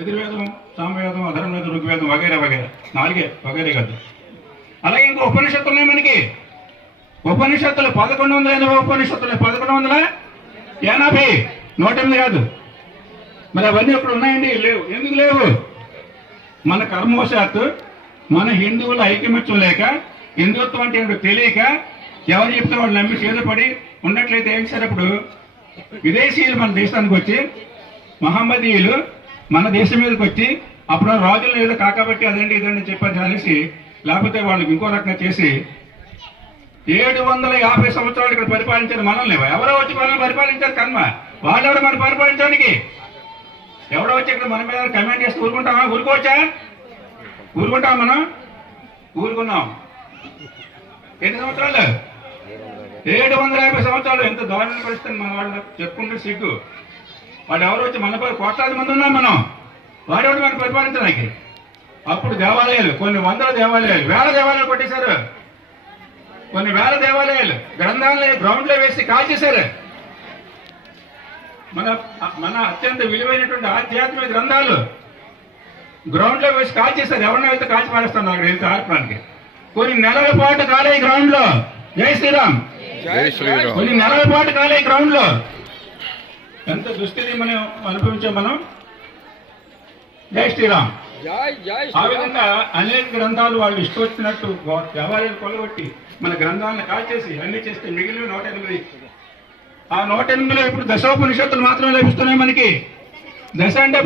యజుర్వేదం, సామవేదం, అధర్వవేదం, ఋగ్వేదం వగైరా వగైరా, 4 వగైరా కాదు. అలాగే ఇంకో ఉపనిషత్తులు ఉన్నాయి మనకి. ఉపనిషత్తులు 1180 ఉపనిషత్తులు, 1180, 108 కాదు. మరి అవన్నీ ఇప్పుడు ఉన్నాయండి? లేవు. ఎందుకు లేవు? మన కర్మవశాత్తు మన హిందువుల ఐకమత్యం లేక, హిందుత్వం అంటే ఏంటో తెలియక, ఎవరు చెప్తే వాళ్ళు నమ్మి చేదపడి ఉన్నట్లయితే ఏం సార్? అప్పుడు విదేశీయులు మన దేశానికి వచ్చి, మహమ్మదీయులు మన దేశం మీదకి వచ్చి, అప్పుడు రాజులు ఏదో కాకబట్టి అదండి ఇదండి చెప్పని అనేసి, లేకపోతే వాళ్ళకి ఇంకో రకంగా చేసి 750 సంవత్సరాలు ఇక్కడ పరిపాలించారు మనల్ని. ఎవరో వచ్చి మనల్ని పరిపాలించారు కర్మ. వాళ్ళెవరో మనం పరిపాలించడానికి? ఎవడో వచ్చి ఇక్కడ మన మీద కమెంట్ చేసి ఊరుకుంటామా? ఊరుకోవచ్చా? ఊరుకుంటాం మనం? ఊరుకున్నాం. ఎన్ని సంవత్సరాలు? 750 సంవత్సరాలు. ఎంత దారుణ పరిస్థితి మన వాళ్ళు చెప్పుకుంటే సిగ్గు. వాడు ఎవరు వచ్చి మన కోట్లాది మంది ఉన్నాం మనం. వాడెవడు మనం పరిపాలించడానికి? అప్పుడు దేవాలయాలు, కొన్ని వందల దేవాలయాలు, వేల దేవాలయాలు కొట్టేశారు. కొన్ని వేల దేవాలయాలు గ్రంథాలను గ్రౌండ్లో వేసి కాల్చేశారు. మన అత్యంత విలువైనటువంటి ఆధ్యాత్మిక గ్రంథాలు గ్రౌండ్ లో వేసి కాల్చేశారు. ఎవరినో వెళ్తే కాల్చి మారేస్తాను అక్కడ వెళ్తే ఆర్పడానికి. కొన్ని నెలల పాటు కాలే గ్రౌండ్ లో. జై శ్రీరామ్. కొన్ని నెలల పాటు కాలే గ్రౌండ్ లో. ఎంత దుస్థితి మనం అనుభవించాం మనం. జై శ్రీరామ్. ఆ విధంగా అనేక గ్రంథాలు వాళ్ళు ఇష్టం వచ్చినట్టు దేవాలయాలు కొలగొట్టి మన గ్రంథాలను కాల్చేసి అన్ని చేస్తే మిగిలిన 108. ఆ 108లో ఇప్పుడు దశోపనిషత్తులు మాత్రమే లభిస్తున్నాయి మనకి. దశ అంటే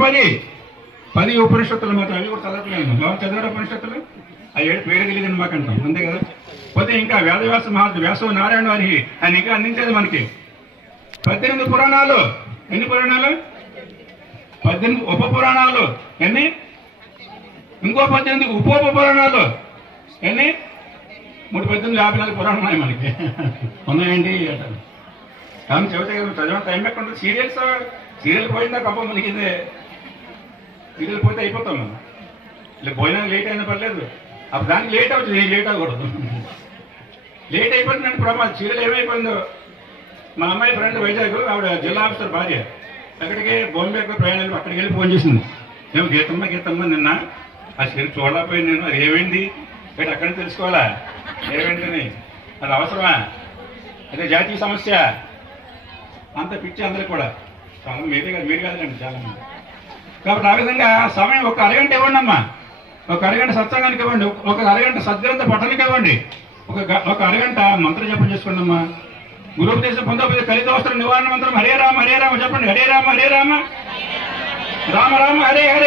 10 ఉపనిషత్తులు మాత్రం. అవి కూడా చదవట్లేదు. ఎవరు చదివారు ఉపనిషత్తులు? ఆ 7 పేరు తెలియదు మాకంటాం, అంతే కదా. పోతే ఇంకా వేదవ్యాస వ్యాసో నారాయణ వారి ఆయన ఇంకా అందించేది మనకి 18 పురాణాలు. ఎన్ని పురాణాలు? 18 ఉప పురాణాలు. ఎన్ని? ఇంకో 18 ఉప పురాణాలు. ఎన్ని? 3 పురాణాలు ఉన్నాయి మనకి. ఉన్నాయండి అంటారు. కానీ చెబితే చదివిన టైం ఎక్కడ? సీరియల్ పోయిందా కప్ప మనకి. ఇదే సీరియల్ పోతే అయిపోతాం మనం. ఇలా పోయినా లేట్ అయినా పర్లేదు. అప్పుడు దానికి లేట్ అవుతుంది, ఏం లేట్ అవ్వకూడదు. లేట్ అయిపోతుందంటే ప్రమాదం. సీరియల్ ఏమైపోయిందో, మా అమ్మాయి ఫ్రెండ్ వైజాగ్, ఆవిడ జిల్లా ఆఫీసర్ భార్య, అక్కడికి బాంబేకి ప్రయాణాలు అక్కడికి వెళ్ళి ఫోన్ చేసింది. ఏమో గీతమ్మ నిన్న ఆ సీరియల్ చూడలేకపోయింది నేను. అది ఏమైంది బయట అక్కడ తెలుసుకోవాలా? ఏమైందని? అది అవసరమా? అదే జాతీయ సమస్య. అంత పిచ్చి అందరికి కూడా. చాలా మీరు కాదండి చాలా మంది. కాబట్టి ఆ విధంగా సమయం ఒక అరగంట ఇవ్వండి అమ్మా. ఒక అరగంట సత్సంగానికి ఇవ్వండి. ఒక అరగంట సద్గ్రంథ పఠనకి ఇవ్వండి. ఒక అరగంట మంత్ర జపం చేసుకోండి అమ్మా. గురుపదేశం పొందకపోతే కలితోస్త్ర నివారణ మంత్రం హరే రామ హరే రామ చెప్పండి. హరే రామ హరే రామ రామ రామ హరే హరే.